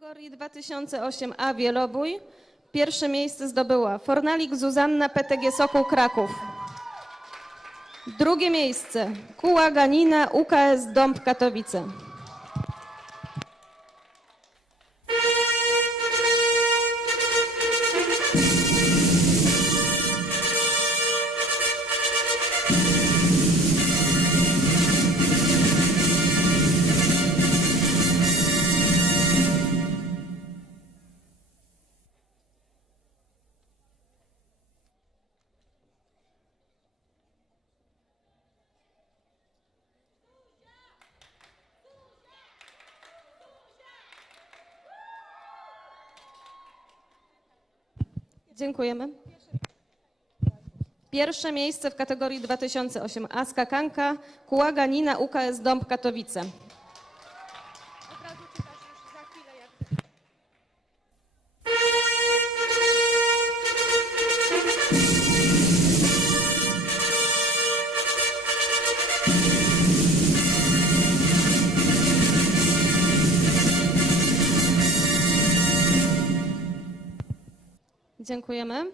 kategorii 2008A Wielobój pierwsze miejsce zdobyła Fornalik Zuzanna PTG Sokół Kraków. Drugie miejsce Kuła Ganina UKS Dąb Katowice. Dziękujemy. Pierwsze miejsce w kategorii 2008A skakanka Kuła Ganina UKS Dąb Katowice. Dziękujemy.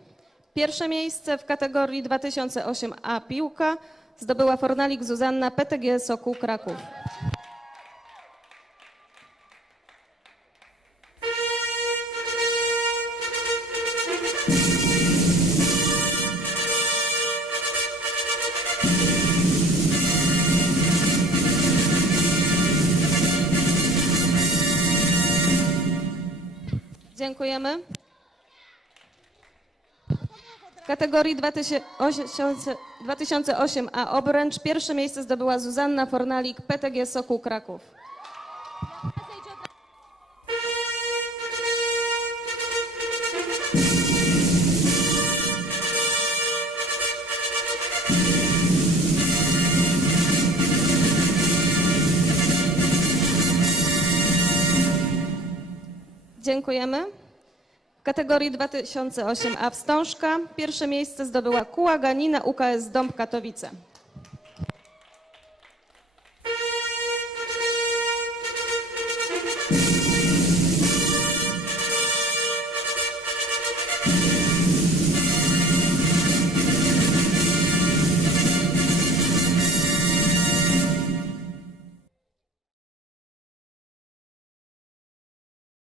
Pierwsze miejsce w kategorii 2008A piłka zdobyła Fornalik Zuzanna PTG Sokół Kraków. Dziękujemy. W kategorii 2008 2008A obręcz pierwsze miejsce zdobyła Zuzanna Fornalik PTG Sokół Kraków. Dziękujemy. W kategorii 2008A wstążka pierwsze miejsce zdobyła Kuła Ganina UKS Dąb Katowice.